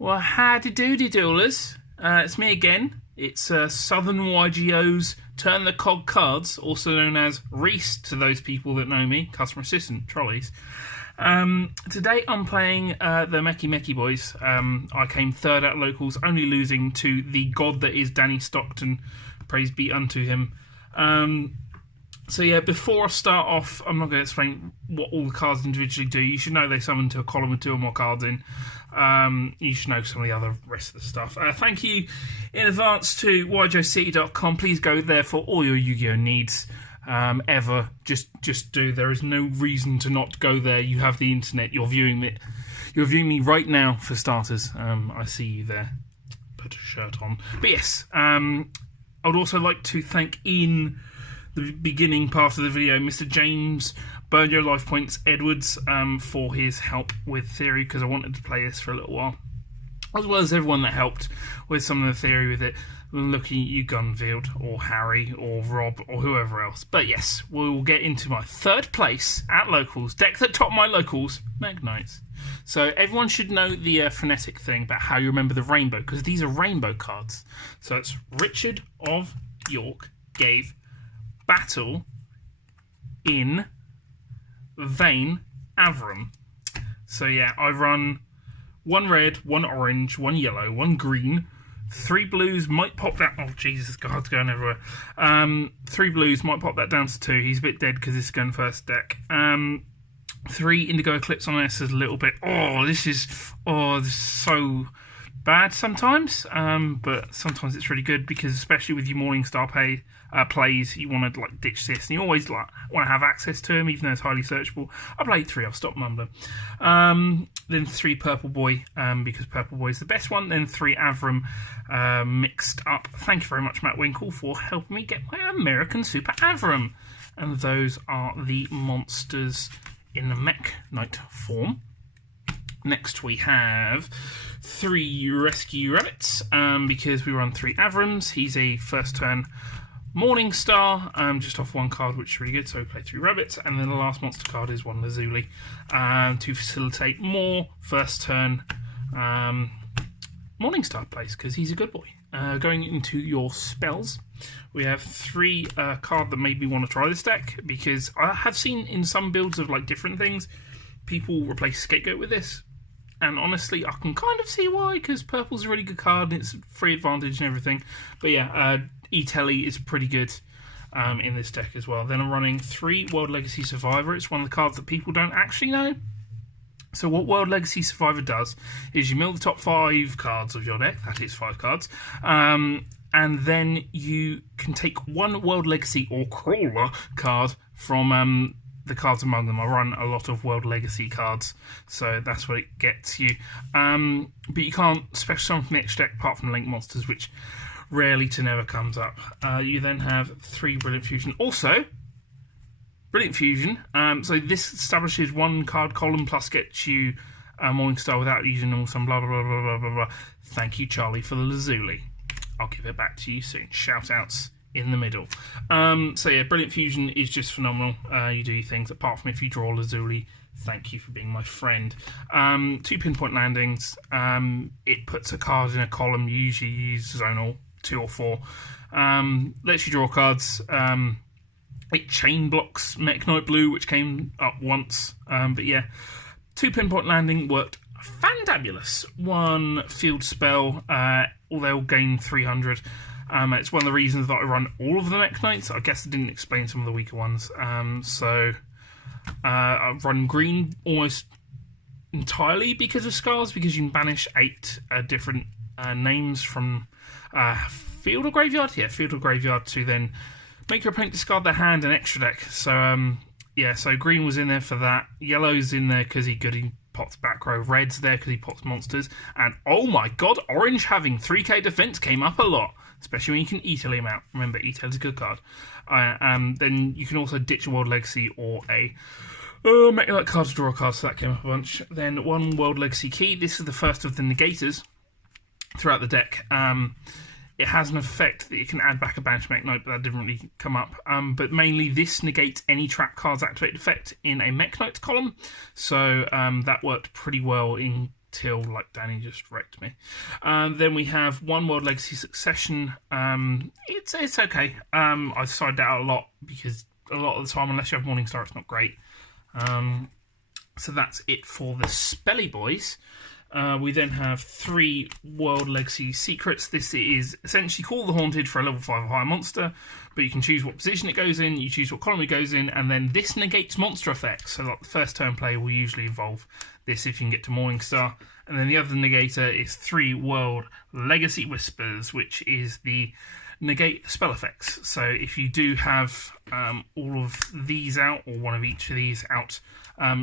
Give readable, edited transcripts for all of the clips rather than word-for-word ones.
Well, howdy doody doolers. It's me again. It's Southern YGO's Turn the Cog Cards, also known as Reese to those people that know me, customer assistant, trolleys. Today I'm playing the Mekk boys. I came third at locals, only losing to the god that is Danny Stockton. Praise be unto him. So yeah, before I start off, I'm not going to explain what all the cards individually do. You should know they summon to a column with 2 or more cards in. You should know some of the other rest of the stuff. Thank you in advance to YJCity.com. Please go there for all your Yu-Gi-Oh needs. Ever. Just do. There is no reason to not go there. You have the internet. You're viewing me. You're viewing me right now, for starters. I see you there. Put a shirt on. But yes, I would also like to thank in the beginning part of the video, Mr. James Burn Your Life Points Edwards, for his help with theory, because I wanted to play this for a little while, as well as everyone that helped with some of the theory with it, looking at you Gunfield, or Harry, or Rob, or whoever else. But yes, we'll get into my third place at locals, deck that topped my locals, Mekk Knights. So everyone should know the phonetic thing about how you remember the rainbow, because these are rainbow cards. So it's Richard of York gave battle in Vane Avram. So yeah, I run 1 red, 1 orange, 1 yellow, 1 green, 3 blues, might pop that... Oh, Jesus, God's going everywhere. 3 blues, might pop that down to 2. He's a bit dead because this is going first deck. 3 Indigo Eclipse on this is a little bit... this is so bad sometimes. But sometimes it's really good because, especially with your Morningstar plays, you want to like ditch this, and you always want to have access to him, even though it's highly searchable. I played 3. I'll stop mumbling. Then 3 Purple Boy, because Purple Boy is the best one. Then 3 Avram mixed up. Thank you very much, Matt Winkle, for helping me get my American Super Avram. And those are the monsters in the Mekk Knight form. Next we have 3 Rescue Rabbits, because we run 3 Avrams. He's a first turn Morningstar, just off 1 card, which is really good, so we play 3 rabbits, and then the last monster card is 1 Lazuli, to facilitate more first turn Morningstar plays, because he's a good boy. Going into your spells, we have 3 card that made me want to try this deck, because I have seen in some builds of like different things, people replace Scapegoat with this, and honestly, I can kind of see why, because purple's a really good card, and it's free advantage and everything, but yeah, E-Telly is pretty good in this deck as well. Then I'm running 3 World Legacy Survivor. It's one of the cards that people don't actually know. So what World Legacy Survivor does is you mill the top 5 cards of your deck, that is 5 cards, and then you can take 1 World Legacy or Crawler card from the cards among them. I run a lot of World Legacy cards, so that's what it gets you. But you can't special summon from the extra deck apart from Link Monsters, which rarely to never comes up. You then have 3 Brilliant Fusion. Also, Brilliant Fusion, so this establishes 1 card column plus gets you Morningstar without using all some blah blah blah blah blah blah. Thank you, Charlie, for the Lazuli. I'll give it back to you soon. Shout outs in the middle. So yeah, Brilliant Fusion is just phenomenal. You do things, apart from if you draw Lazuli. Thank you for being my friend. 2 Pinpoint Landings. It puts a card in a column. You usually use Zonal 2 or 4. Lets you draw cards. It chain blocks Mekk Knight Blue, which came up once. But yeah, 2 Pinpoint Landing worked fantabulous. 1 Field Spell, they'll gain 300. It's one of the reasons that I run all of the Mekk Knights. I guess I didn't explain some of the weaker ones. So I run green almost entirely because of Scars, because you can banish 8 different names from Field or Graveyard? Yeah, Field or Graveyard, to then make your opponent discard their hand and extra deck. So, yeah, so green was in there for that. Yellow's in there because he pots back row. Red's there because he pots monsters. And, oh my god, orange having 3k defense came up a lot, especially when you can E-Telly him out. Remember, E-Telly's a good card. Then you can also ditch a World Legacy or a Mekk Knight card to draw a card, so that came up a bunch. Then 1 World Legacy Key. This is the first of the negators throughout the deck. It has an effect that you can add back a banished Mekk Knight, but that didn't really come up. But mainly this negates any trap cards activated effect in a Mekk Knight column, so that worked pretty well in till, like Danny just wrecked me. Then we have one World Legacy Succession. It's okay. I decided that out a lot because a lot of the time, unless you have Morningstar, it's not great. So that's it for the Spelly Boys. We then have 3 World Legacy Secrets. This is essentially Call the Haunted for a level 5 or higher monster, but you can choose what position it goes in, you choose what column it goes in, and then this negates monster effects. So like the first turn play will usually involve this if you can get to Morningstar. And then the other negator is 3 World Legacy Whispers, which is the negate spell effects. So if you do have all of these out, or one of each of these out,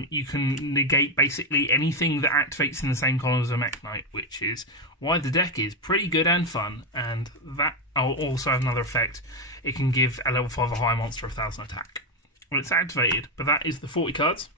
you can negate basically anything that activates in the same column as a Mekk Knight, which is why the deck is pretty good and fun. And that also has another effect. It can give a level 5 or higher monster 1,000 attack when it's activated. But that is the 40 cards.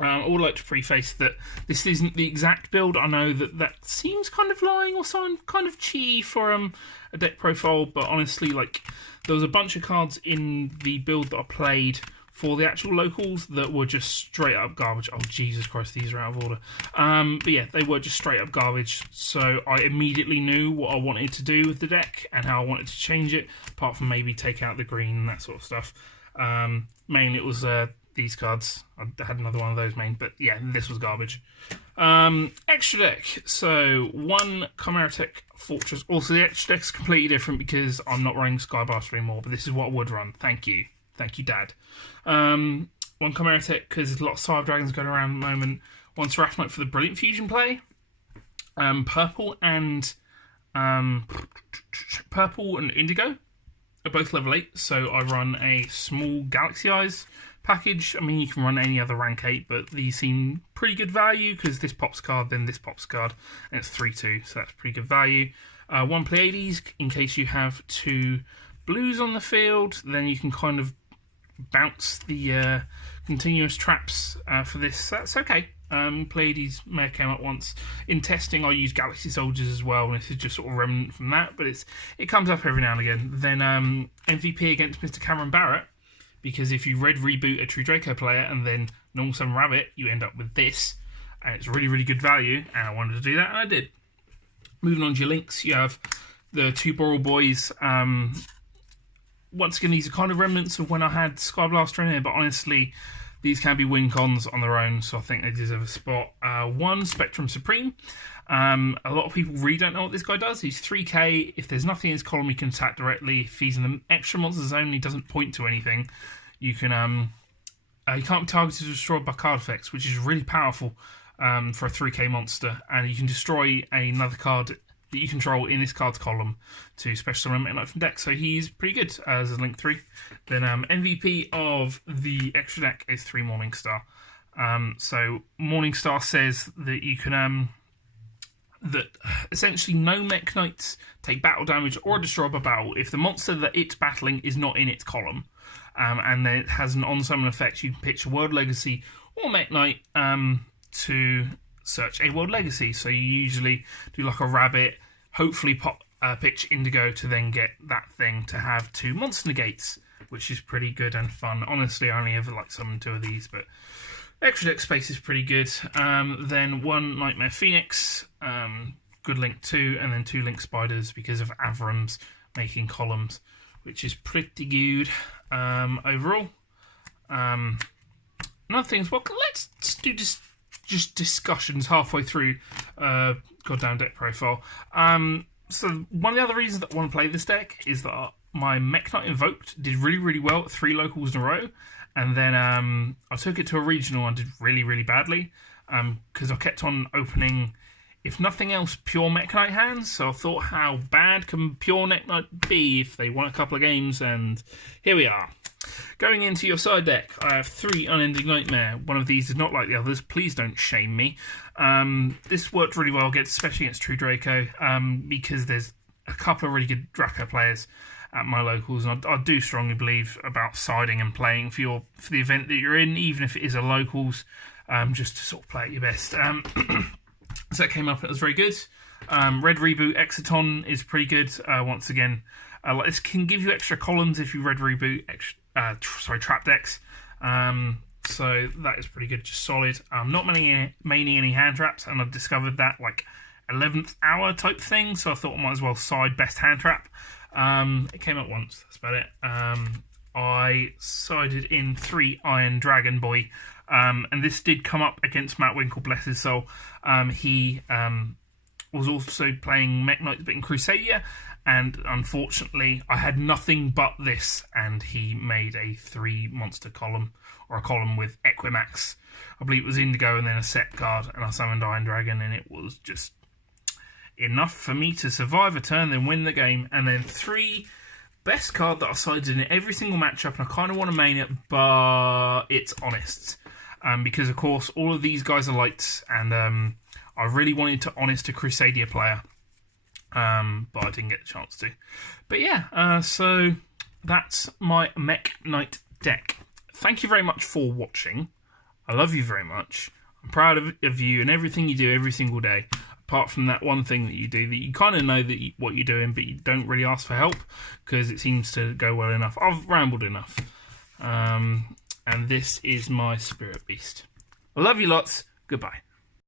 I would like to preface that this isn't the exact build. I know that seems kind of lying or sound kind of cheap for a deck profile, but honestly, like, there was a bunch of cards in the build that I played for the actual locals that were just straight up garbage. Oh, Jesus Christ, these are out of order. But yeah, they were just straight up garbage, so I immediately knew what I wanted to do with the deck and how I wanted to change it, apart from maybe take out the green and that sort of stuff. Mainly it was these cards. I had another one of those main, but yeah, this was garbage. Extra deck. So, 1 Chimera Tech Fortress. Also, the extra deck's completely different because I'm not running Skyblaster anymore, but this is what I would run. Thank you. Thank you, Dad. 1 Chimera Tech, because there's a lot of Sire Dragons going around at the moment. 1 Seraph Knight for the Brilliant Fusion play. Purple and Indigo are both level 8, so I run a small Galaxy Eyes package. I mean, you can run any other rank 8, but these seem pretty good value because this pops card, then this pops card, and it's 3/2, so that's pretty good value. 1 Pleiades, in case you have 2 blues on the field, then you can kind of bounce the continuous traps for this. That's okay. Pleiades may have came up once. In testing, I use Galaxy Soldiers as well, and this is just sort of remnant from that, but it comes up every now and again. Then MVP against Mr. Cameron Barrett, because if you red reboot a True Draco player and then normal summon Rabbit, you end up with this, and it's really, really good value, and I wanted to do that, and I did. Moving on to your links, you have the 2 Boral Boys. Once again, these are kind of remnants of when I had Skyblaster in here, but honestly, these can be win-cons on their own, so I think they deserve a spot. 1 Spectrum Supreme. A lot of people really don't know what this guy does. He's 3k. If there's nothing in his column, he can attack directly. If he's in the extra monster zone, he doesn't point to anything. You can he can't be targeted or destroyed by card effects, which is really powerful for a 3k monster. And you can destroy another card that you control in this card's column to special summon Mekk Knight from deck. So he's pretty good as a link 3. Then MVP of the extra deck is 3 Morningstar. So Morningstar says that you can that essentially no Mekk Knights take battle damage or destroy by battle if the monster that it's battling is not in its column. And then it has an on-summon effect. You can pitch a World Legacy or Mekk Knight to search a World Legacy. So you usually do like a Rabbit, hopefully pitch Indigo to then get that thing to have 2 monster negates, which is pretty good and fun. Honestly, I only ever like summoned 2 of these, but extra deck space is pretty good. Then 1 Nightmare Phoenix, good link 2, and then 2 Link Spiders because of Avram's making columns, which is pretty good overall. Another thing is, well, let's do just discussions halfway through goddamn deck profile. So one of the other reasons that I want to play this deck is that my Mekk Knight Invoked did really, really well at 3 locals in a row, and then I took it to a regional and did really, really badly because I kept on opening, if nothing else, pure Mekk Knight hands. So I thought, how bad can pure Mekk Knight be if they won a couple of games? And here we are. Going into your side deck, I have 3 Unending Nightmare. One of these is not like the others. Please don't shame me. This worked really well, especially against True Draco, because there's a couple of really good Draco players at my locals, and I do strongly believe about siding and playing for the event that you're in, even if it is a locals, just to sort of play at your best. So that came up, it was very good. Red Reboot Exciton is pretty good. Once again, this can give you extra columns if you red reboot trap decks. So that is pretty good, just solid. Not mainly any hand traps, and I discovered that like 11th hour type thing, so I thought I might as well side best hand trap. It came up once, that's about it. I sided in 3 Iron Dragon Boy, and this did come up against Matt Winkle, bless his soul. He was also playing Mekk Knight Bitten Crusader, and unfortunately I had nothing but this, and he made a 3 monster column, or a column with Equimax. I believe it was Indigo and then a set card, and I summoned Iron Dragon, and it was just enough for me to survive a turn, then win the game. And then 3, best card that I sided in every single matchup, and I kind of want to main it, but it's Honest. Because, of course, all of these guys are lights, and I really wanted to Honest a Crusader player, but I didn't get the chance to. But yeah, so that's my Mekk Knight deck. Thank you very much for watching. I love you very much. I'm proud of you and everything you do every single day. Apart from that one thing that you do that you kind of know that what you're doing, but you don't really ask for help because it seems to go well enough. I've rambled enough. And this is my Spirit Beast. I love you lots. Goodbye.